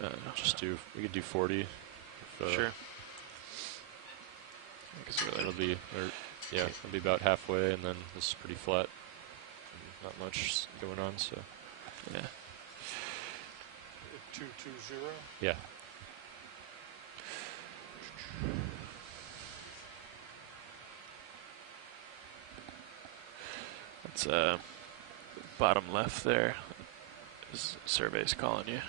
We could do 40. If, Sure. It'll be, it'll be about halfway, and then this is pretty flat. Not much going on, so. Yeah. 220? Yeah. That's bottom left there. His survey's calling you.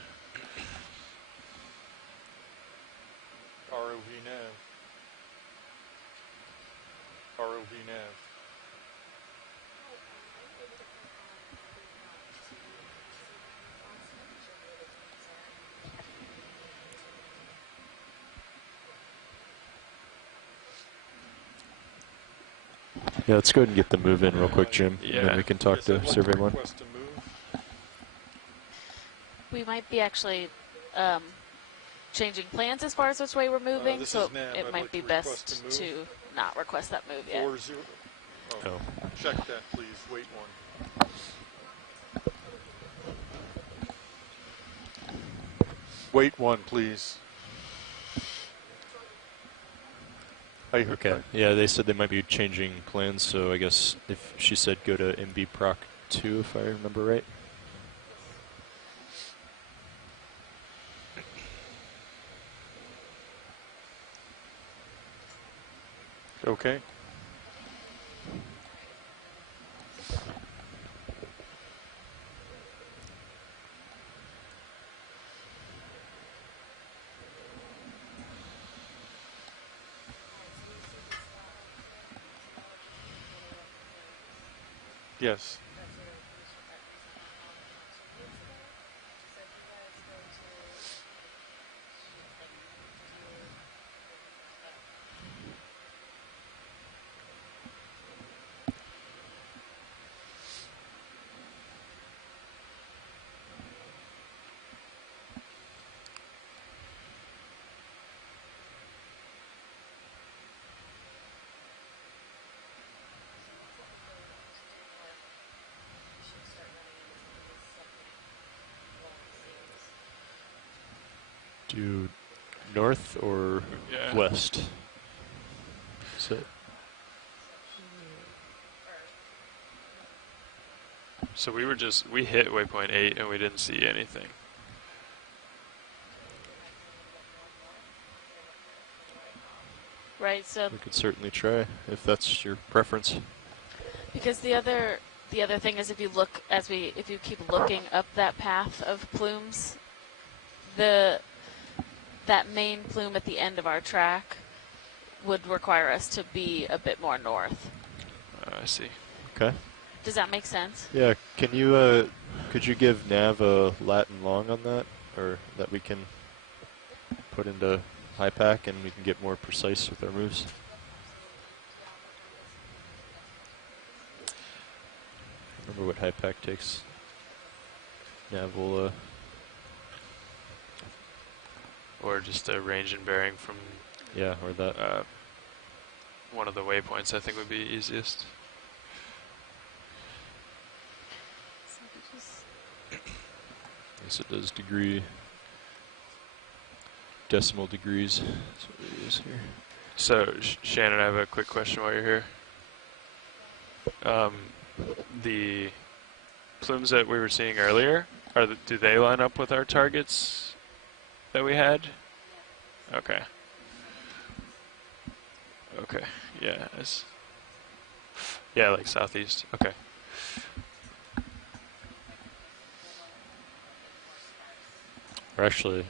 ROV nav. ROV nav. Yeah, let's go ahead and get the move in real quick, Jim. Yeah. And then we can talk Yes, to I'd like Survey 1. request a move. We might be actually changing plans as far as which way we're moving, this so is Nav. it I'd might like be to request best a move. to not request that move yet. 40. Oh. Check that, please. Wait one. Wait one, please. Okay. Yeah, they said they might be changing plans, so I guess if she said go to MB Proc 2, if I remember right. Okay. Yes. Do north or Yeah. west? So So we hit waypoint 8 and we didn't see anything. Right, so we could certainly try, if that's your preference. because the other thing is if you keep looking up that path of plumes, that main plume at the end of our track would require us to be a bit more north. I see. Okay. Does that make sense? Yeah, can you, could you give Nav a lat and long on that? Or that we can put into HiPAC and we can get more precise with our moves? Remember what HiPAC takes. Nav will, Or just a range and bearing from yeah, or that. one of the waypoints I think would be easiest. Yes, it does decimal degrees. That's what it is here. So, Shannon, I have a quick question while you're here. The plumes that we were seeing earlier, do they line up with our targets that we had? Okay. Okay, yeah. Yeah, like southeast. Okay. Or actually,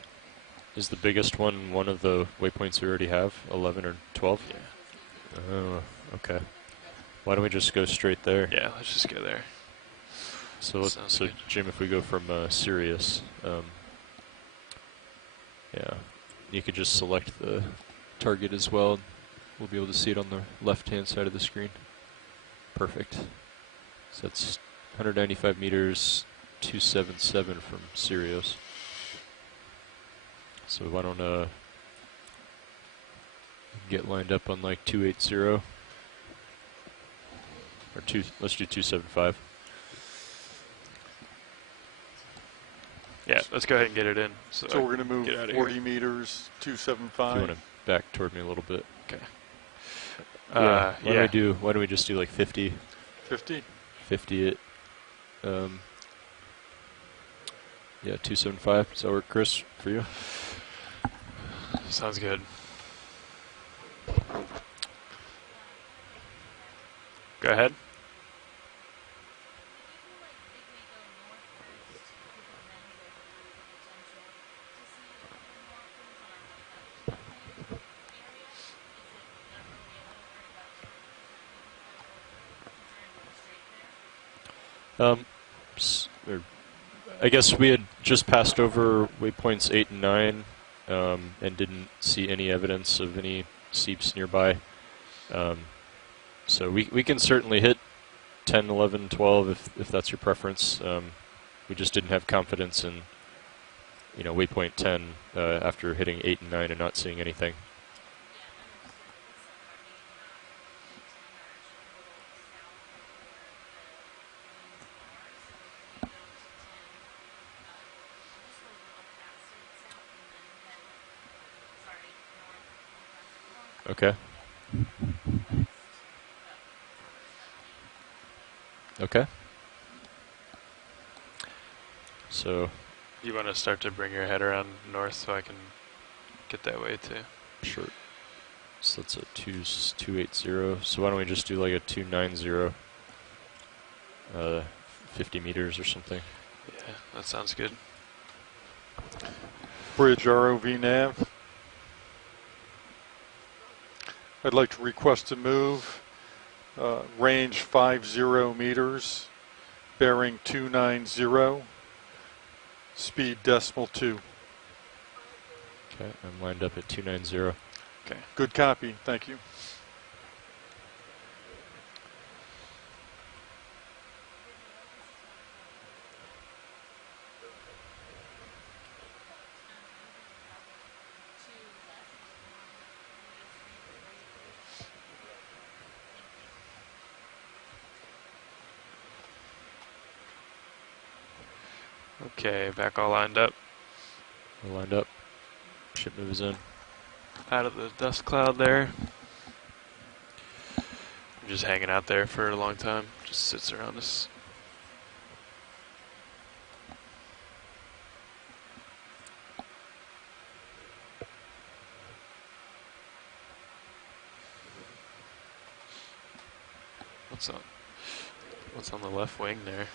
is the biggest one of the waypoints we already have, 11 or 12? Yeah. Oh, okay. Why don't we just go straight there? Yeah, let's just go there. So, Sounds good. Jim, if we go from Sirius, yeah, you could just select the target as well. We'll be able to see it on the left-hand side of the screen. Perfect. So that's 195 meters, 277 from Sirius. So why don't get lined up on like 280 or let's do 275. Yeah, let's go ahead and get it in. So we're going to move get outta 40 here. meters, If you 275. want to back toward me a little bit. Okay. Why yeah. don't we just do like 50? 50. 50 it. Yeah, 275. Does that work, Chris, for you? Sounds good. Go ahead. I guess we had just passed over waypoints 8 and 9 and didn't see any evidence of any seeps nearby. So we can certainly hit 10, 11, 12 if that's your preference. We just didn't have confidence in, waypoint 10 after hitting 8 and 9 and not seeing anything. Okay. Okay. So. You want to start to bring your head around north so I can get that way too? Sure. So that's a 280. So why don't we just do like a 290, 50 meters or something? Yeah, that sounds good. Bridge ROV nav. I'd like to request a move. Range 50 meters. Bearing 290. Speed decimal 2. Okay, I'm lined up at 290. Okay. Good copy. Thank you. Okay, back all lined up. We're lined up. Ship moves in. Out of the dust cloud there. I'm just hanging out there for a long time. Just sits around us. What's on the left wing there?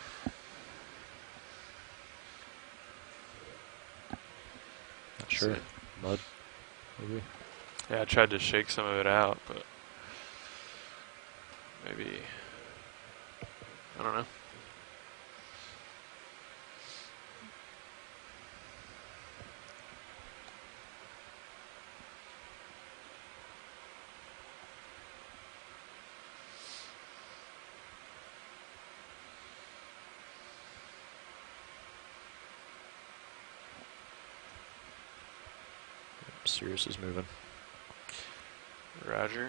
Not sure. See. Mud, maybe. Yeah, I tried to shake some of it out, but maybe, I don't know. Sirius is moving. Roger.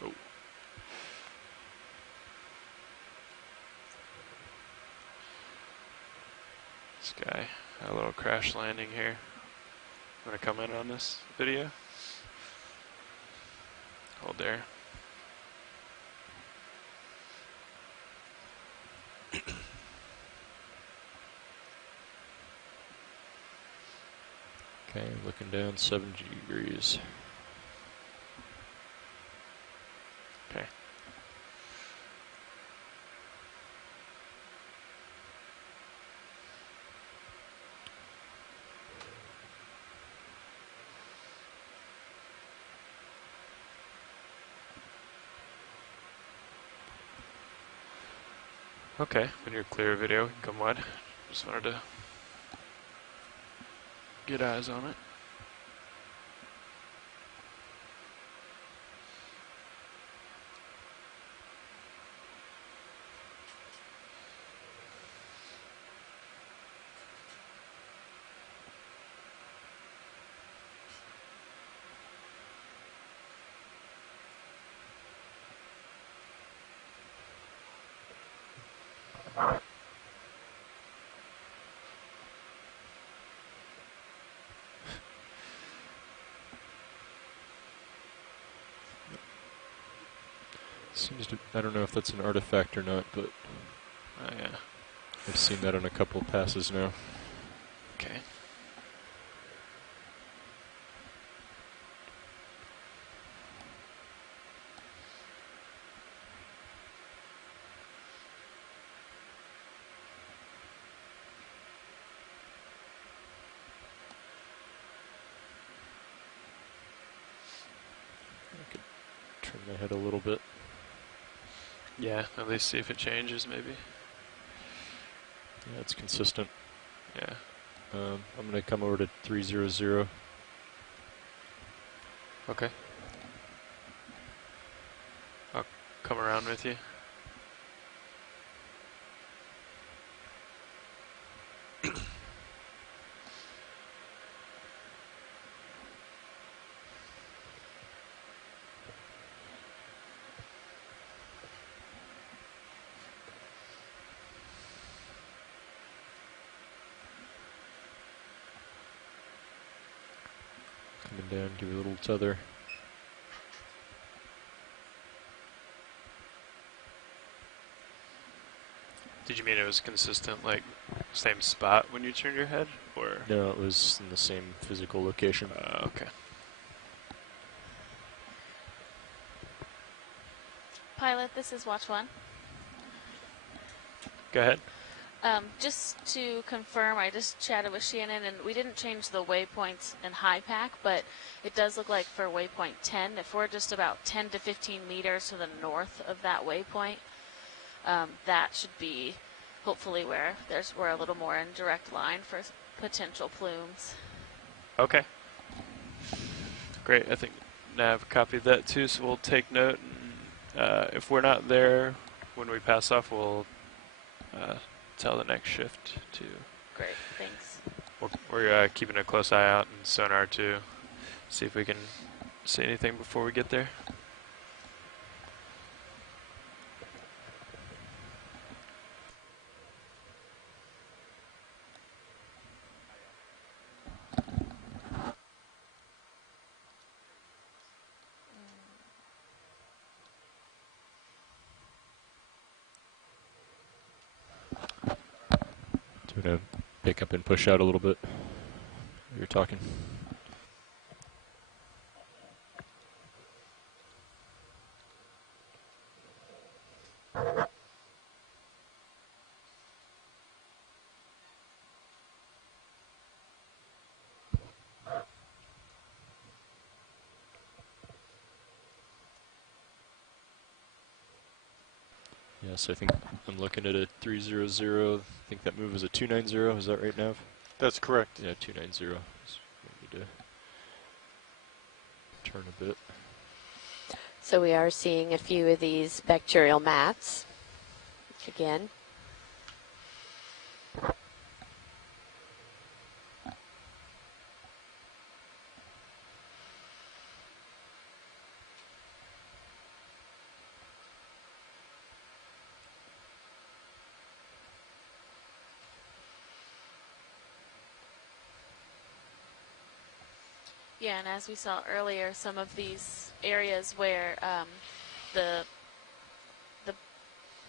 Oh. This guy, a little crash landing here. Want to comment on this video? Hold there. Okay, looking down 70 degrees. Okay. Okay, when you're clear of video, you can come wide. Just wanted to get eyes on it. Seems to, I don't know if that's an artifact or not, but Oh yeah. I've seen that on a couple passes now. Okay. I could turn my head a little bit. Yeah, at least see if it changes maybe. Yeah, it's consistent. Yeah. I'm going to come over to 300. Okay. I'll come around with you. Coming down, give it a little tether. Did you mean it was consistent, like same spot when you turned your head, or? No, it was in the same physical location. Okay. Pilot, this is Watch 1. Go ahead. Just to confirm, I just chatted with Shannon, and we didn't change the waypoints in high pack, but it does look like for waypoint 10, if we're just about 10 to 15 meters to the north of that waypoint, that should be hopefully where we're a little more in direct line for potential plumes. Okay. Great. I think Nav copied that too, so we'll take note. And, if we're not there when we pass off, we'll tell the next shift to. Great, thanks. We're keeping a close eye out and sonar too, see if we can see anything before we get there. I'm going to pick up and push out a little bit. You're talking. Yes, I think I'm looking at a 300. I think that move is a 290. Is that right, Nav? That's correct. Yeah, 290. So we need to turn a bit. So we are seeing a few of these bacterial mats again. Yeah, and as we saw earlier, some of these areas where the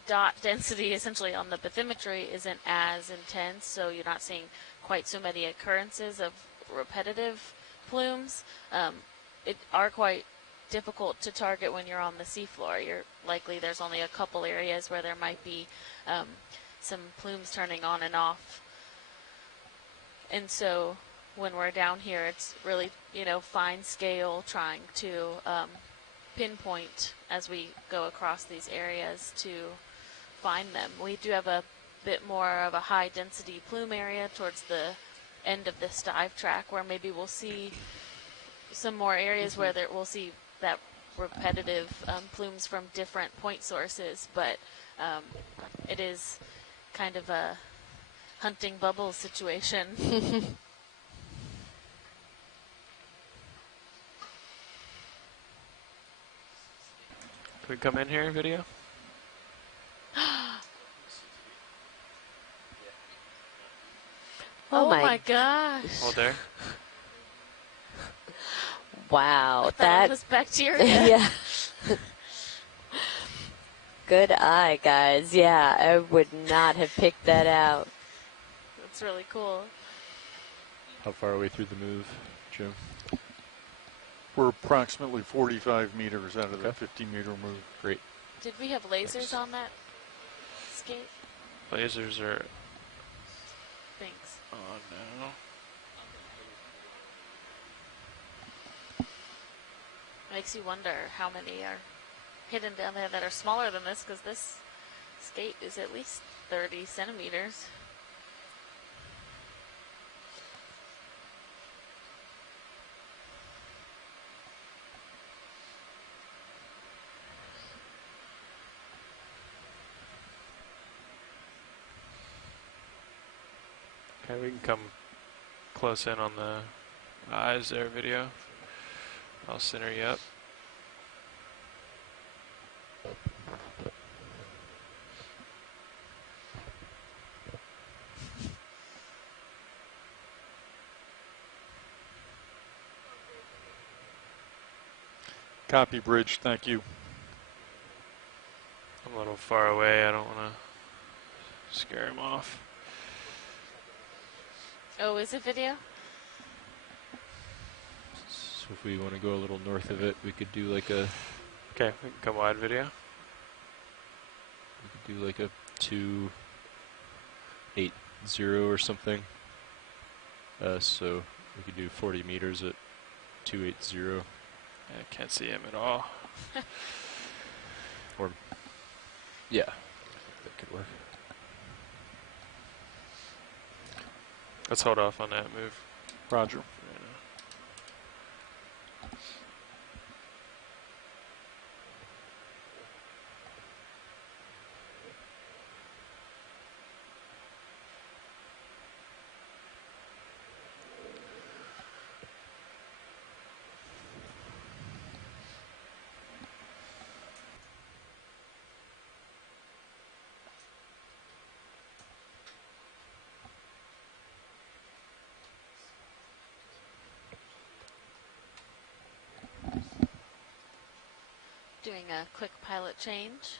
dot density essentially on the bathymetry isn't as intense, so you're not seeing quite so many occurrences of repetitive plumes, it are quite difficult to target when you're on the seafloor. You're likely there's only a couple areas where there might be some plumes turning on and off. And so when we're down here, it's really, fine scale, trying to pinpoint as we go across these areas to find them. We do have a bit more of a high density plume area towards the end of this dive track where maybe we'll see some more areas where we'll see that repetitive plumes from different point sources, but it is kind of a hunting bubbles situation. Can we come in here, video? Oh my my gosh. Oh, there. Wow, I thought that it was bacteria. yeah. Good eye, guys. Yeah, I would not have picked that out. That's really cool. How far away through the move, Jim? We're approximately 45 meters out of the Okay. 50-meter move. Great. Did we have lasers Thanks. on that skate? Lasers are Thanks. on now. Makes you wonder how many are hidden down there that are smaller than this, because this skate is at least 30 centimeters. Okay, we can come close in on the eyes there, video. I'll center you up. Copy, Bridge. Thank you. I'm a little far away. I don't want to scare him off. Oh, is it video? So if we want to go a little north of it, we could do like a Okay, we can come wide video. 280 or something. So we could do 40 meters at 280. I can't see him at all. Or yeah, that could work. Let's hold off on that move. Roger. for right now. Doing a quick pilot change.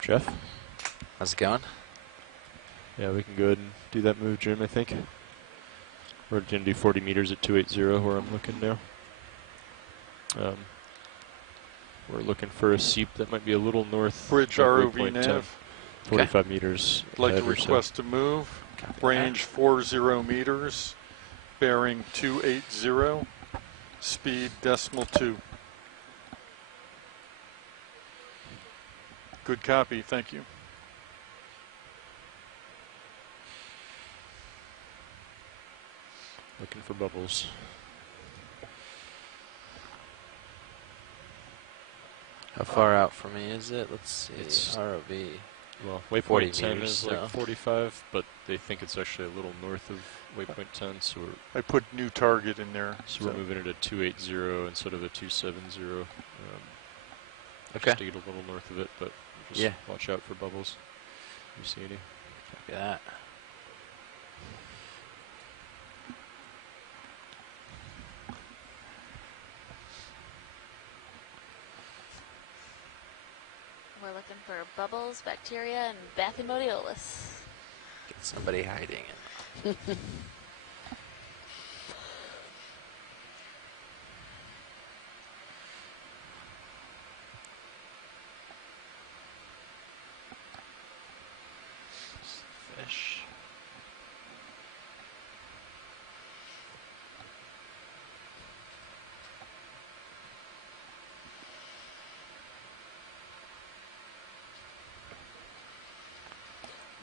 Jeff? How's it going? Yeah, we can go ahead and do that move, Jim, I think. We're going to do 40 meters at 280 where I'm looking now. We're looking for a seep that might be a little north. Bridge of ROV waypoint 10, nav. 45 meters I'd like to ahead or so. request a move. Copy Range 40 meters. Bearing 280. Speed .2. Good copy. Thank you. Looking for bubbles. How far out from me is it? Let's see. It's- ROV. Well, 40 waypoint 10 meters, is like so. 45, but they think it's actually a little north of waypoint 10, so I put new target in there. we're moving it at 280 instead of a 270. Okay. Just to get a little north of it, but just Yeah. watch out for bubbles. You see any? Copy that. We're looking for bubbles, bacteria, and Bathymodiolus. Get somebody hiding it. Fish.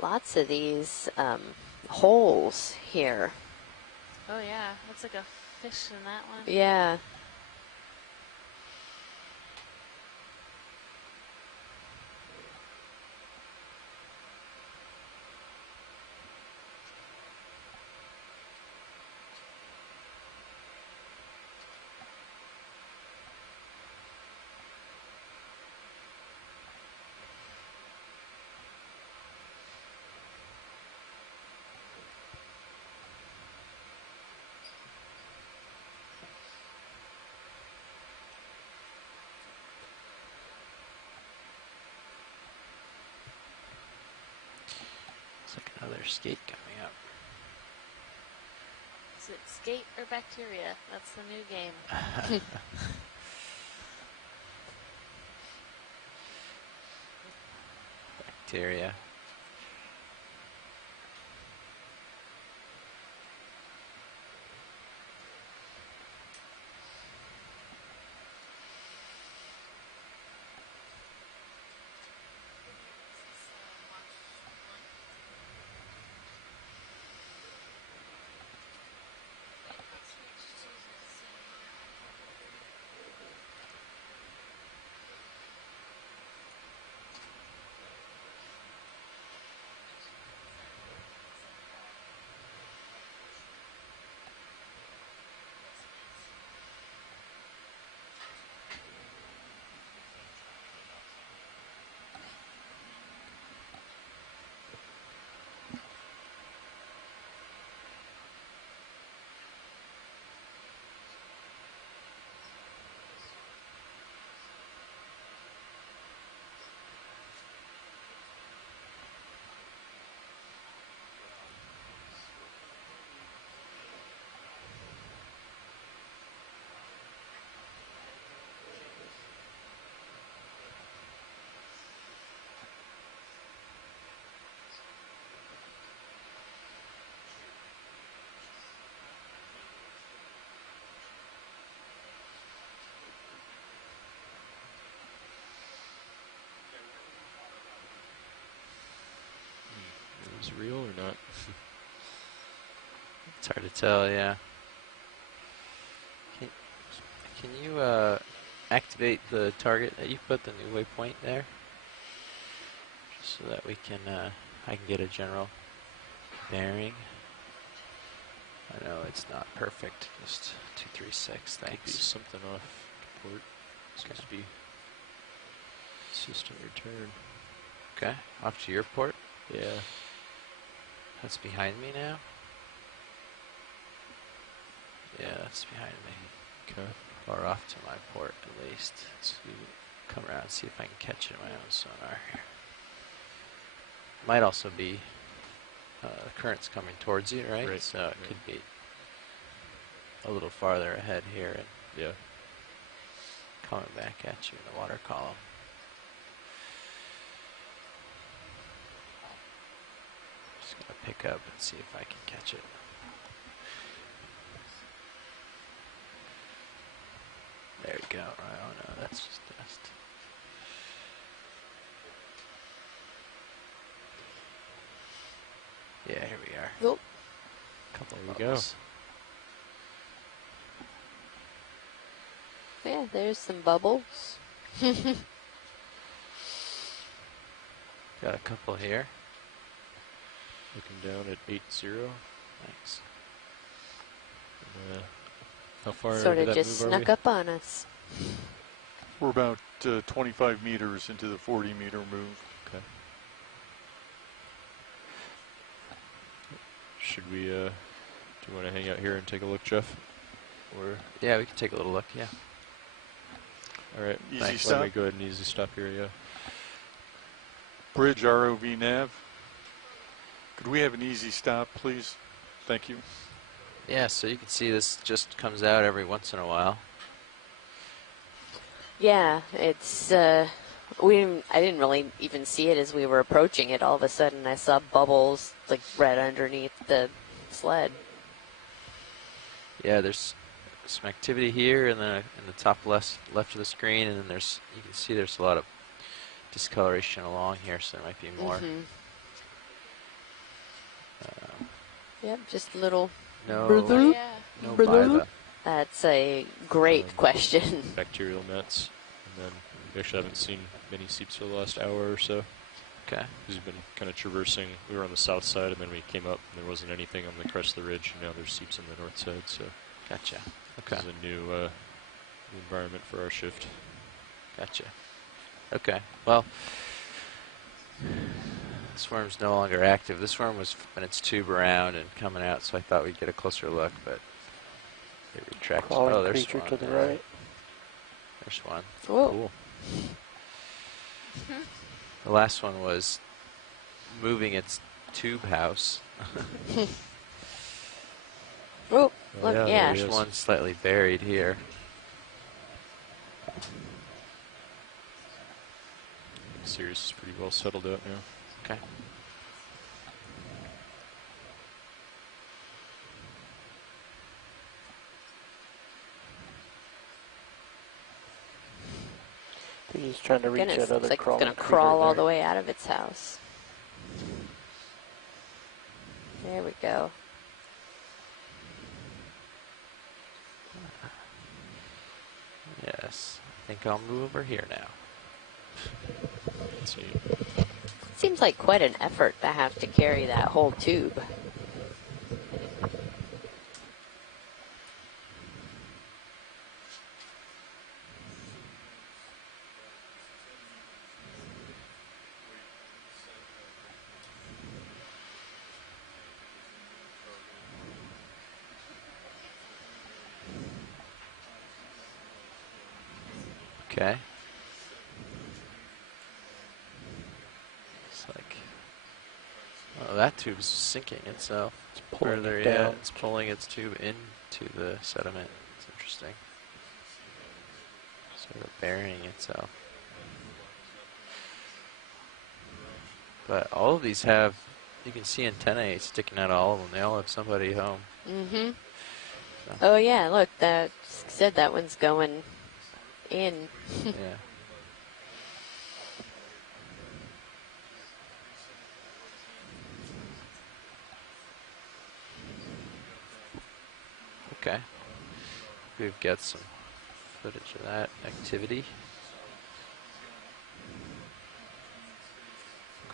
lots of these holes here. Oh yeah, looks like a fish in that one. Yeah. It's like another skate coming up. Is it skate or bacteria? That's the new game. Bacteria. Is it real or not? It's hard to tell, yeah. Can you activate the target that you put the new waypoint there? Just so that we can, I can get a general bearing. I know it's not perfect, just 236, Could be thanks. something off port. It's supposed to be system return. Okay, off to your port. Yeah. That's behind me now. Yeah, that's behind me. Okay. Or off to my port at least. Let's see. Come around and see if I can catch it in my own sonar here. Might also be currents coming towards you, right? Right, So it right. could be a little farther ahead here and Yeah. coming back at you in the water column. Just gonna pick up and see if I can catch it. There you go. Oh no, that's just dust. Yeah, here we are. Oh, Couple There we go. bubbles. yeah, there's some bubbles. Got a couple here. Looking down at 8-0. Thanks. And, how far Sort into of that just move are snuck we? up on us. We're about 25 meters into the 40-meter move. Okay. Should we, do you want to hang out here and take a look, Jeff? Or, Yeah, we can take a little look, yeah. alright. Easy Why don't stop. we go ahead and easy stop here, yeah. Bridge ROV nav. Could we have an easy stop, please? Thank you. Yeah, so you can see this just comes out every once in a while. Yeah, it's I didn't really even see it as we were approaching it. All of a sudden, I saw bubbles like right underneath the sled. Yeah, there's some activity here, and then in the top left of the screen, and then you can see there's a lot of discoloration along here, so there might be more. Mhm. Yep, just a little. No, Brother? Yeah. no Brother? biva. That's a great Um, question. Bacterial nets. And then we actually haven't seen many seeps for the last hour or so. Okay. Because we've been kind of traversing. We were on the south side, and then we came up, and there wasn't anything on the crest of the ridge, and now there's seeps on the north side. So Gotcha. Okay. this is a new environment for our shift. Gotcha. Okay. Well, this worm's no longer active. This worm was in its tube around and coming out, so I thought we'd get a closer look, but they retracted. Crawling Oh, there's creature one. to the Yeah. right. There's one. Whoa. Cool. The last one was moving its tube house. Oh, Oh, look, yeah, yeah. there he There's is. one slightly buried here. Sirius is pretty well settled out now. Okay. They're just trying to reach Goodness, that it's other like it's crawling gonna critter crawl all there. the way out of its house. There we go. Yes. I think I'll move over here now. Let's see. Seems like quite an effort to have to carry that whole tube. Okay. It's like, oh, that tube's sinking itself. It's pulling Further, it yeah, down. it's pulling its tube into the sediment. It's interesting. Sort of burying itself. But all of these have, you can see antennae sticking out of all of them. They all have somebody home. Mm-hmm. So, Oh yeah, look, that said that one's going in. yeah. Okay. We've got some footage of that activity.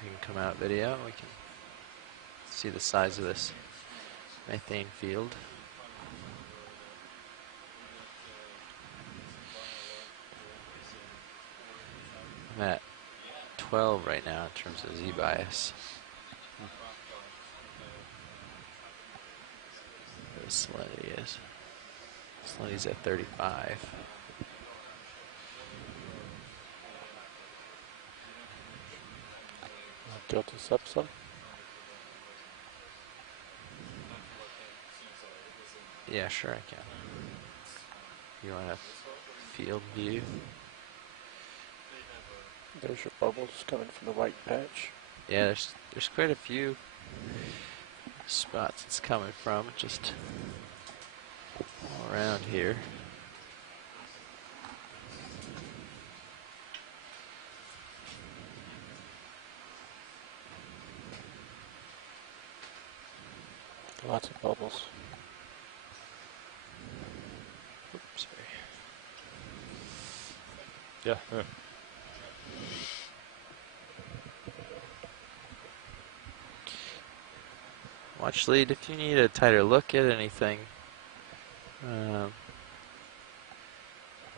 We can come out video. We can see the size of this methane field. I'm at 12 right now in terms of Z-bias. The salinity is. Salinity's at 35. Tilt this up some. Yeah, sure I can. You want a field view? There's your bubbles coming from the white patch. Yeah, there's quite a few spots it's coming from, just all around here. Lots of bubbles. Oops, sorry. Yeah. Yeah. Watch lead if you need a tighter look at anything.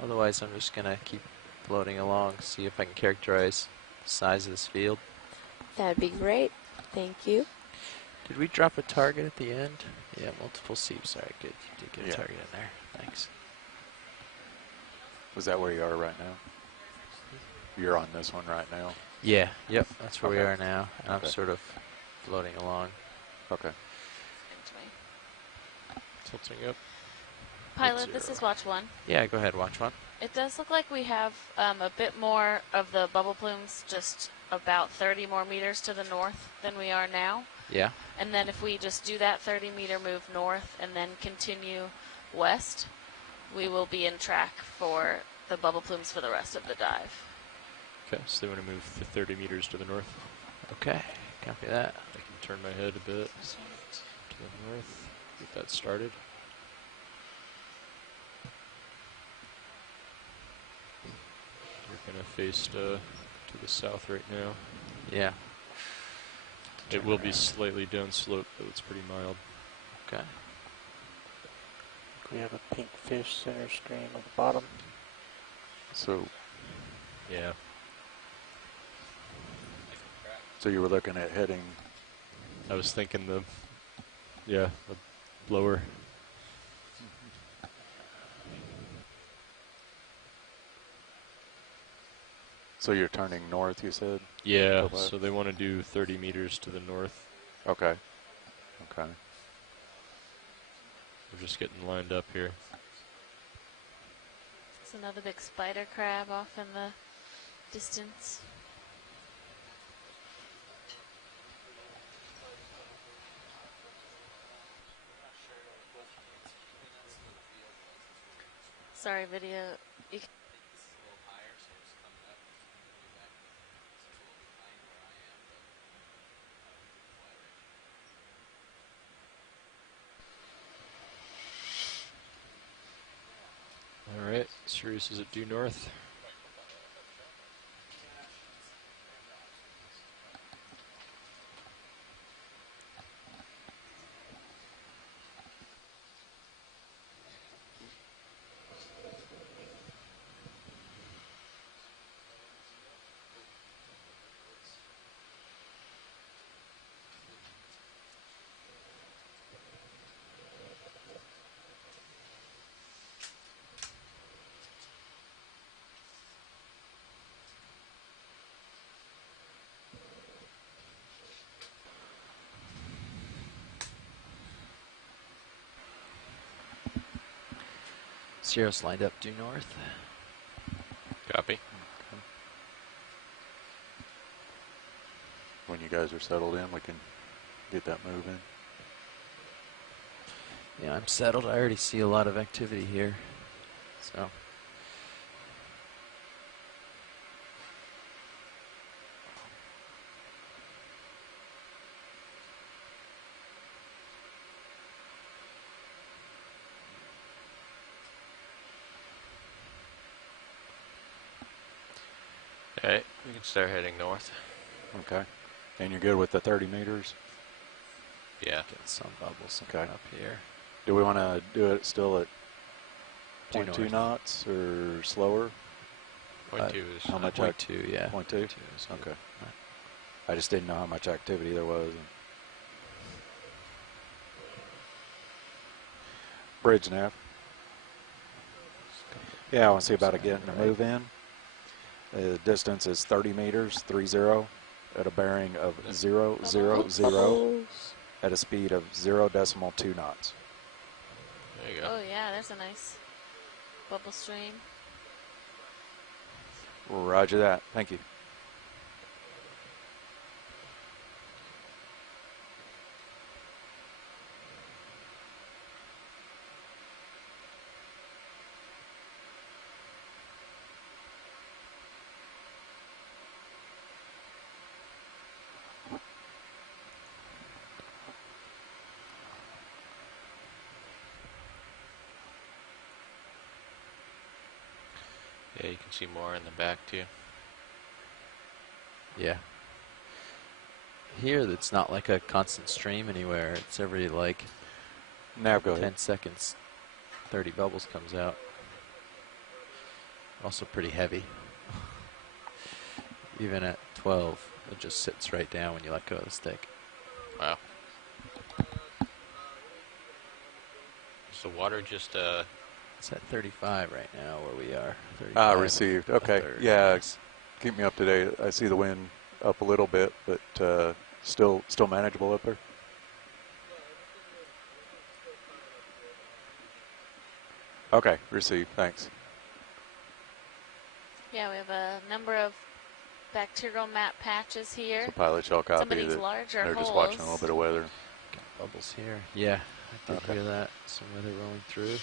Otherwise, I'm just gonna keep floating along, see if I can characterize the size of this field. That'd be great. Thank you. Did we drop a target at the end? Yeah, multiple seeps. All right, good. You did get Yeah. a target in there. Thanks. Was that where you are right now? You're on this one right now? Yeah. Yep. That's where we Okay. are now. And I'm Okay. sort of floating along. Okay. Tilting up. Pilot, this is watch one. Yeah. Go ahead. Watch one. It does look like we have a bit more of the bubble plumes, just about 30 more meters to the north than we are now. Yeah. And then if we just do that 30-meter move north and then continue west, we will be in track for the bubble plumes for the rest of the dive. Okay, so they want to move the 30 meters to the north. Okay. Copy that. I can turn my head a bit to the north, get that started. We're going to face to the south right now. Yeah. It will be slightly downslope, but it's pretty mild. Okay. We have a pink fish center stream at the bottom. So, Yeah. so you were looking at heading, I was thinking the blower. so you're turning north, you said? Yeah, To left. so they want to do 30 meters to the north. Okay. Okay. We're just getting lined up here. There's another big spider crab off in the distance. Sorry, video. You can All right, Sirius is it due north? Sierra's lined up due north. Copy. When you guys are settled in, we can get that moving. Yeah, I'm settled. I already see a lot of activity here. So. Alright, we can start heading north. Okay. And you're good with the 30 meters? Yeah. Get some bubbles Okay. up here. Do we want to do it still at Due 0.2 north. knots or slower? Point two is How much? 0.2, yeah. 0.2? 0.2 is good. Okay. I just didn't know how much activity there was. Bridge nav. Yeah, I want to see about it getting a move in. The distance is 30 meters, 30, at a bearing of 0, 0, 0, at a speed of 0.2 knots. there you go. Oh yeah, there's a nice bubble stream. Roger that. Thank you. Yeah, you can see more in the back too. Yeah. Here, it's not like a constant stream anywhere. It's every like Nav, go 10 ahead. seconds, 30 bubbles comes out. Also pretty heavy. Even at 12, it just sits right down when you let go of the stick. Wow. Is the water just It's at 35 right now where we are. 35 Received. a Okay. third. Yeah, keep me up to date. I see the wind up a little bit, but still manageable up there. Okay, received. Thanks. Yeah, we have a number of bacterial map patches here. So pilot shall copy Some of these that larger they're holes. just watching a little bit of weather. Got bubbles here. Yeah, I did Okay. hear that. Some weather rolling through.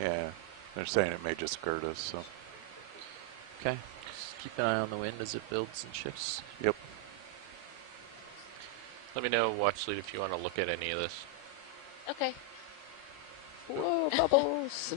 Yeah, they're saying it may just occur to us. So Okay. Just keep an eye on the wind as it builds and shifts. yep. Let me know, watch lead, if you want to look at any of this. Okay. Whoa, bubbles!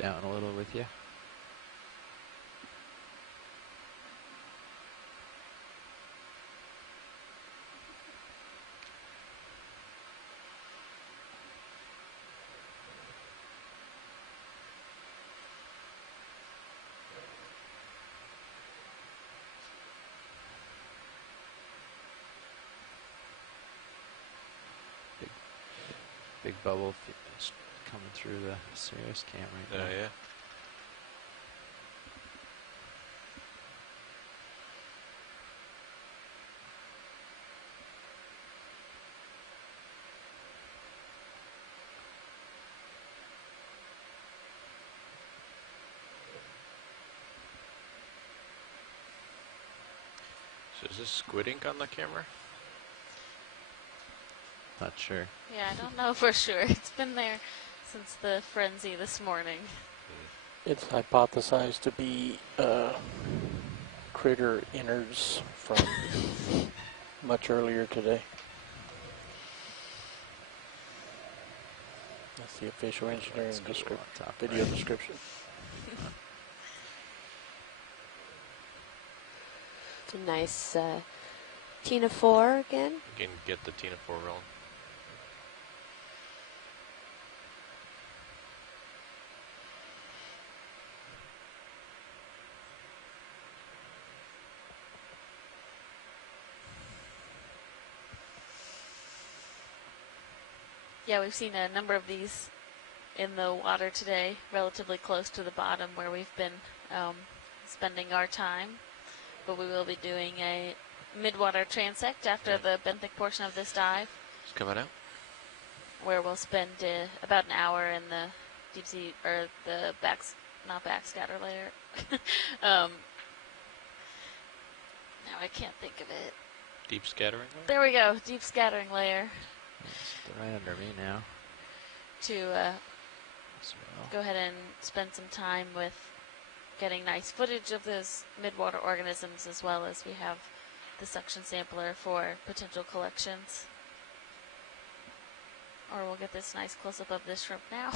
Down a little with you. Big bubble coming through the Sirius cam right now. Oh, yeah. So is this squid ink on the camera? Not sure. Yeah, I don't know for sure. It's been there since the frenzy this morning. It's hypothesized to be critter innards from much earlier today. That's the official engineering video description. It's a nice Tina 4 again. You can get the Tina 4 rolling. Yeah, we've seen a number of these in the water today, relatively close to the bottom where we've been spending our time. But we will be doing a mid-water transect after the benthic portion of this dive, It's coming out. where we'll spend about an hour in the deep sea, or the not backscatter layer. Now I can't think of it. Deep scattering. There we go, deep scattering layer. It's right under me now To as well. go ahead and spend some time with getting nice footage of those midwater organisms, as well as we have the suction sampler for potential collections. Or we'll get this nice close-up of this shrimp now.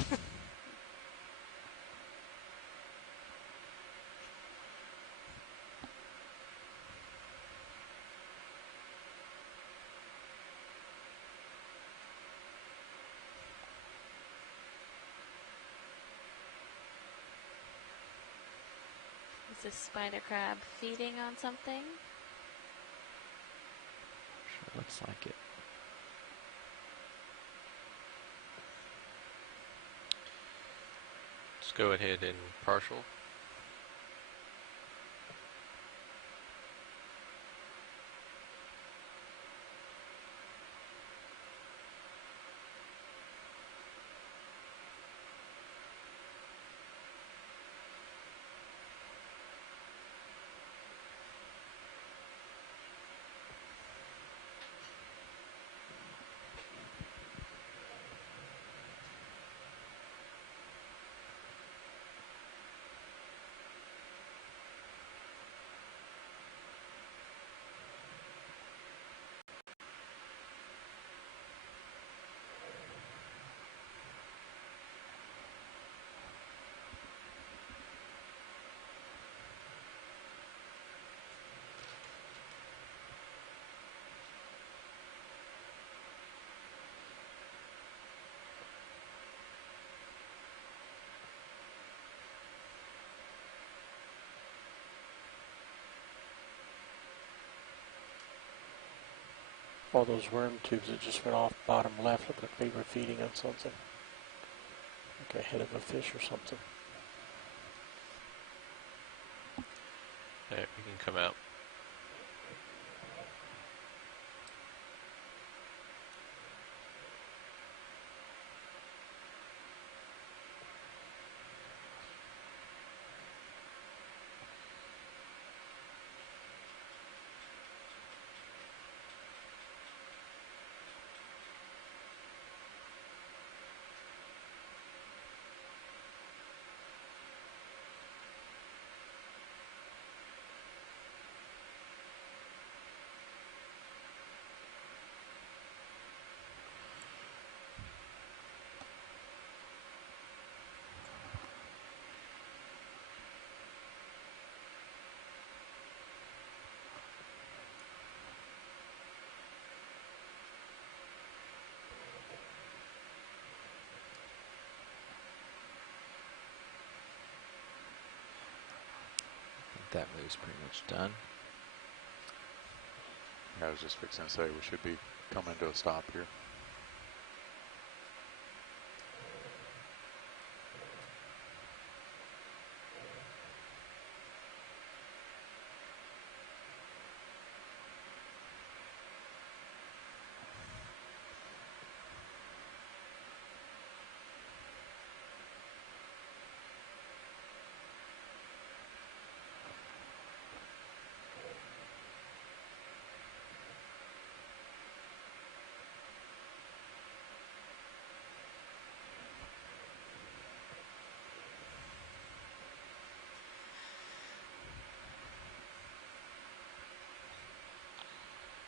Is this spider crab feeding on something? Sure looks like it. Let's go ahead and partial. All those worm tubes that just went off bottom left look like they were feeding on something. Like a head of a fish or something. There, we can come out. That move's pretty much done. Yeah, I was just fixing to say we should be coming to a stop here.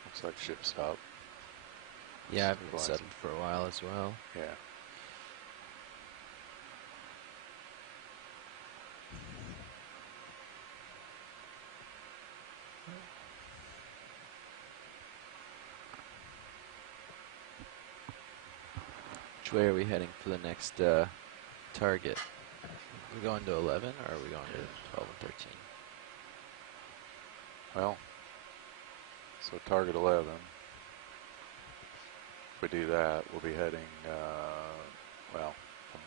Looks like ship stop. Yeah, I've been settled for a while as well. Yeah. Which way are we heading for the next target? Are we going to 11 or are we going to 12 and 13? Well, so target 11. If we do that, we'll be heading, well, from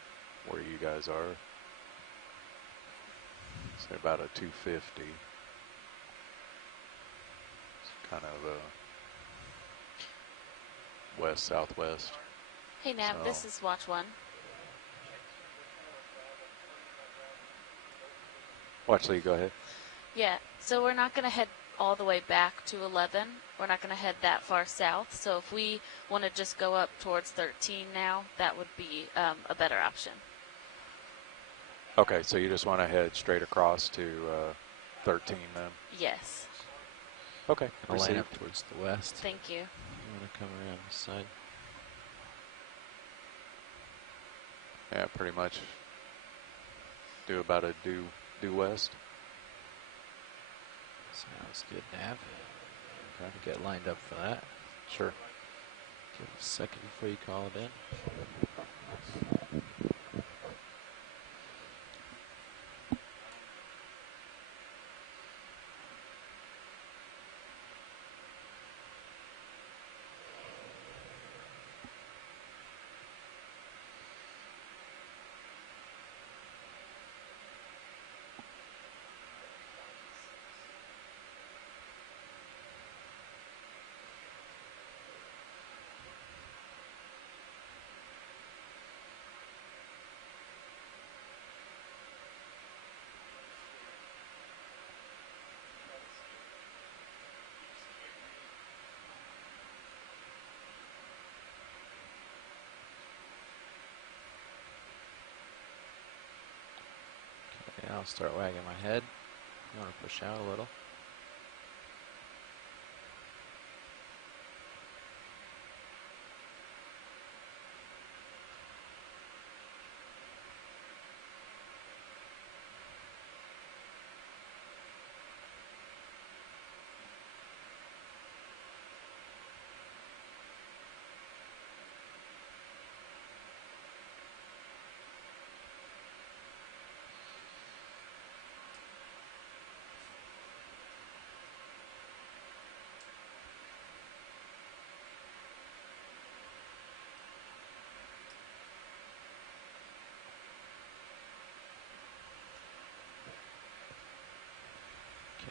where you guys are. Say about a 250. It's kind of west-southwest. Hey Nav, So- this is Watch 1. Watch Lee, go ahead. Yeah, so we're not going to head all the way back to 11. We're not going to head that far south. So if we want to just go up towards 13 now, that would be a better option. Okay, so you just want to head straight across to 13 then? Yes. Okay, I'll line proceed. up towards the west. Thank you. You want to come around this side? Yeah, pretty much do about a due west. Sounds good, Nav. Okay. Get lined up for that. Sure. Give it a second before you call it in. Okay, I'll start wagging my head. You want to push out a little?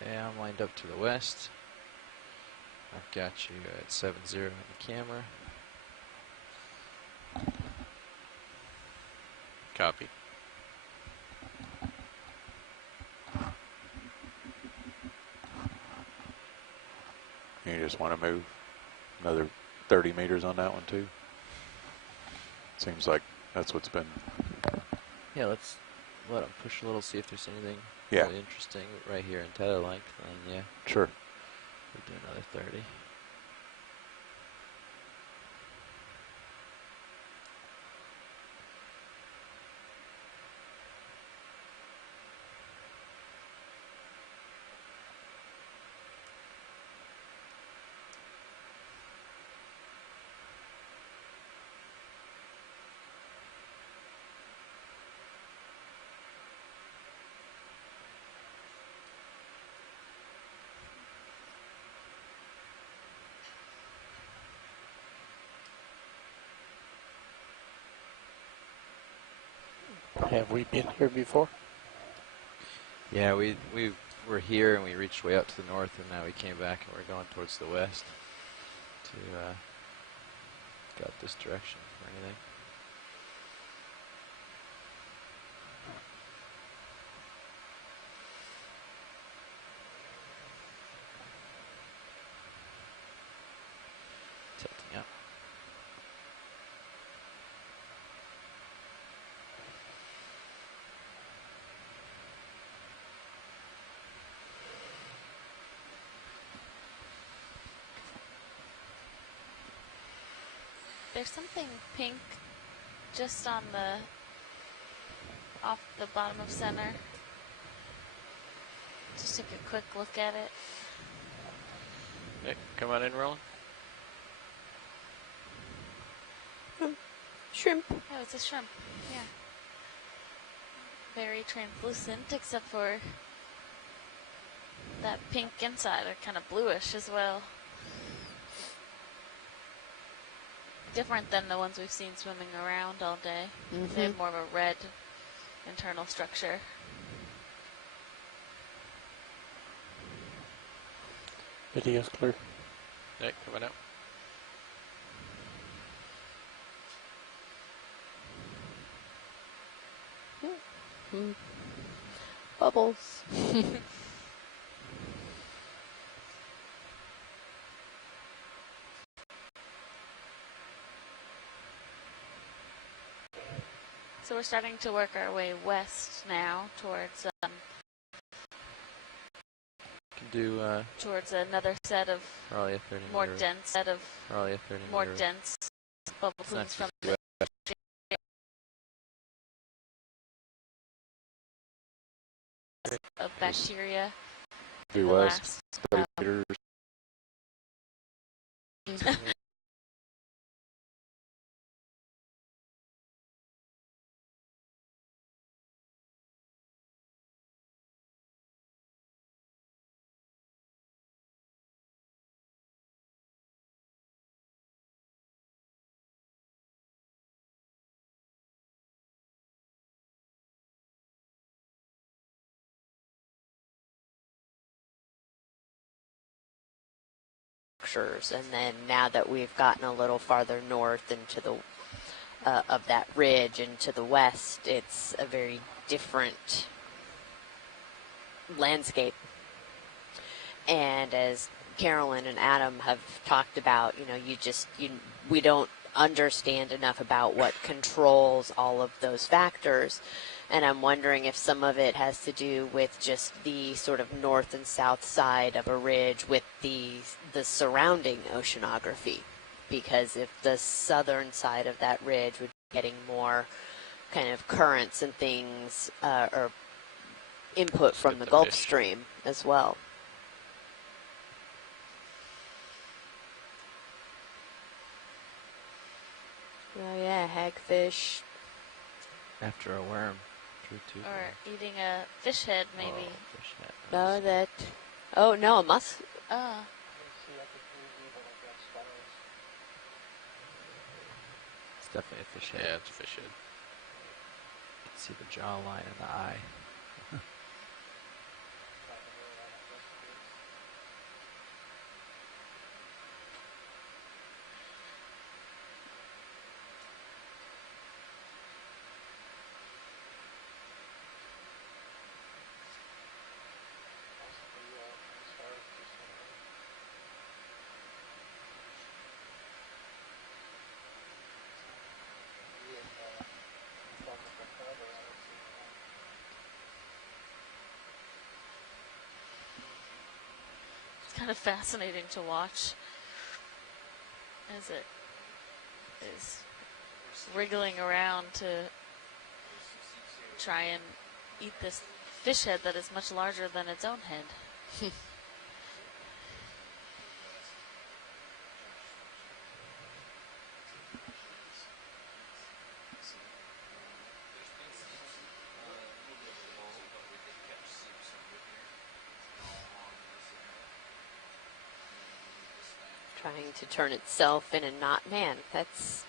Okay, I'm lined up to the west. I've got you at 7-0 on the camera. Copy. You just want to move another 30 meters on that one too? Seems like that's what's been. Yeah, let's let them push a little, see if there's anything Yeah. really interesting right here in tether length. And yeah, Sure. we'll do another 30. Have we been here before? Yeah, we were here and we reached way out to the north, and now we came back and we're going towards the west to got this direction for anything. Tilting up. There's something pink just on the off the bottom of center. Just take a quick look at it. Nick, come on in, Roland. Shrimp. Oh, it's a shrimp. Yeah. Very translucent, except for that pink inside are kind of bluish as well. Different than the ones we've seen swimming around all day. They have more of a red internal structure. Video's clear. Nick, come on out. Bubbles. So we're starting to work our way west now towards Can do towards another set of probably a 30 more meter. dense set of Probably a 30 more meter. dense bubble It's not plumes from too the of bacteria in Due the west, last 30 meters. Structures, and then now that we've gotten a little farther north into the of that ridge and to the west, it's a very different landscape. And as Carolyn and Adam have talked about, we don't understand enough about what controls all of those factors. And I'm wondering if some of it has to do with just the sort of north and south side of a ridge with the surrounding oceanography. Because if the southern side of that ridge would be getting more kind of currents and things, or input from Get the the Gulf fish. Stream as well. Oh yeah, hagfish. After a worm. True too. or eating a fish head maybe. Oh, fish head. No, that. Oh no, a musk. Oh, It's definitely a fish head. Yeah, it's a fish head. You can see the jawline and the eye. kind of fascinating to watch as it is wriggling around to try and eat this fish head that is much larger than its own head. Trying to turn itself in and not, man, that's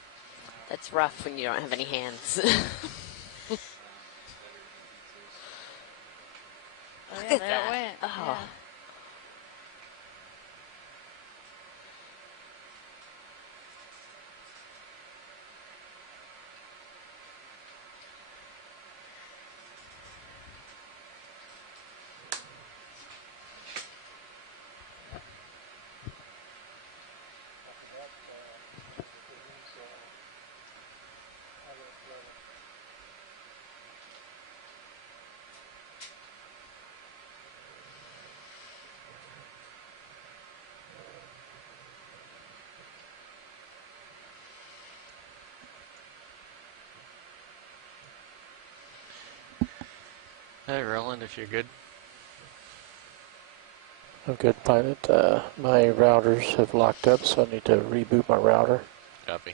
rough when you don't have any hands. Oh, Look yeah, at there that. it went. Oh. Yeah. Hey, Roland, if you're good. I'm good, pilot. My routers have locked up, so I need to reboot my router. Copy.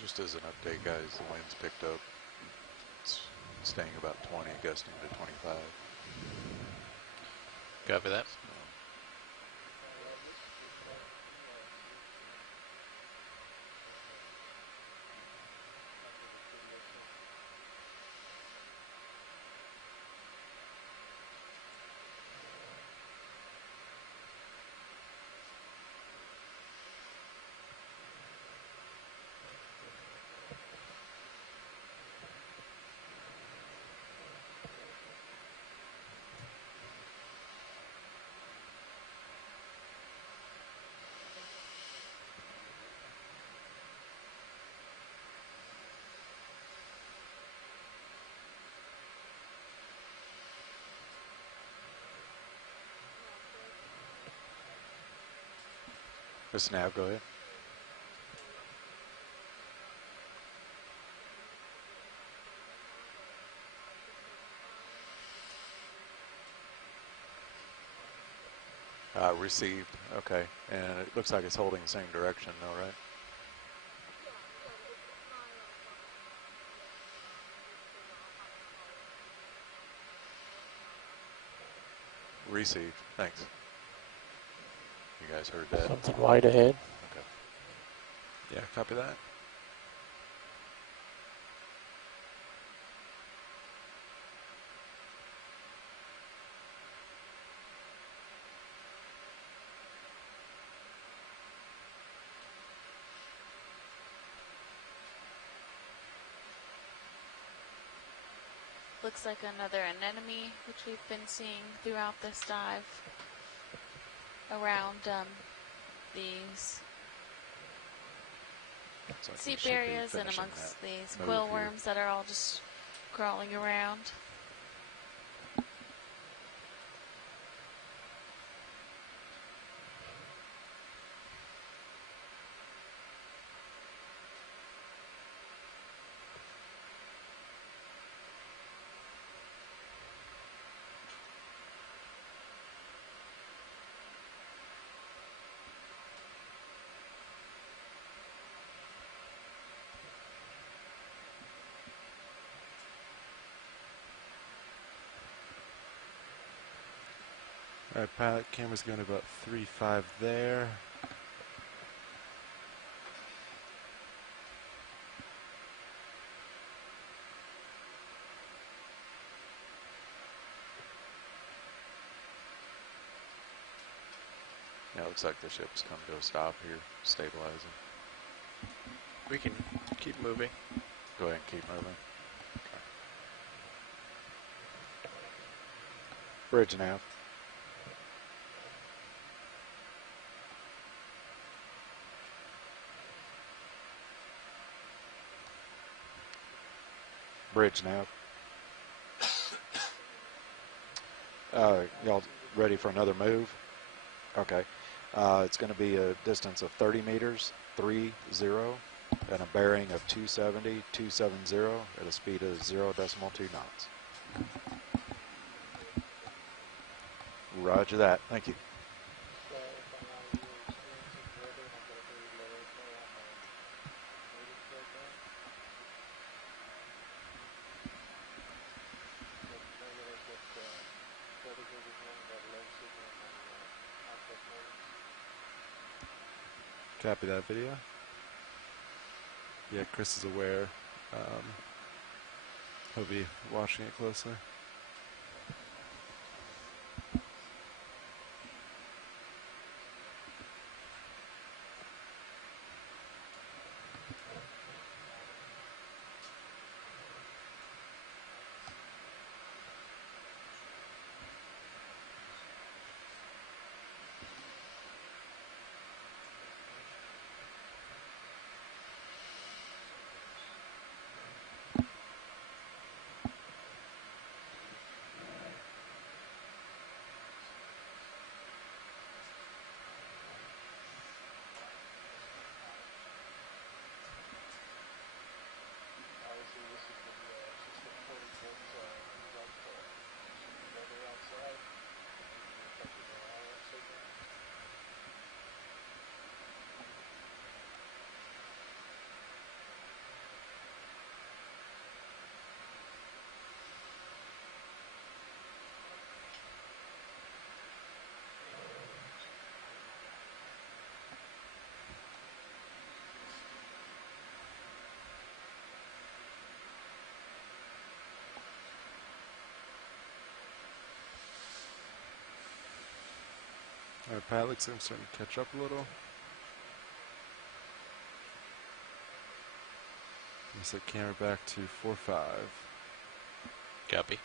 Just as an update, guys, the wind's picked up. It's staying about 20, gusting to 25. Copy that. Miss Nav, go ahead. Received. Okay. And it looks like it's holding the same direction, though, right? Received. Thanks. You guys heard that? Something wide ahead. Okay. Yeah, copy that. Looks like another anemone, which we've been seeing throughout this dive around these Looks like we seep should be areas and finishing amongst that these move quill here. worms that are all just crawling around. Alright, pilot camera's going to about 3.5 there. Yeah, it looks like the ship's come to a stop here, stabilizing. We can keep moving. Go ahead and keep moving. Bridge nav. Bridge nav. Y'all ready for another move? Okay. It's going to be a distance of 30 meters, 30, and a bearing of 270, 270 at a speed of 0.2 knots. Roger that. Thank you. Copy that video. Yeah, Chris is aware. He'll be watching it closely. Alright, pilot looks like I'm starting to catch up a little. Set camera back to 4.5. Copy.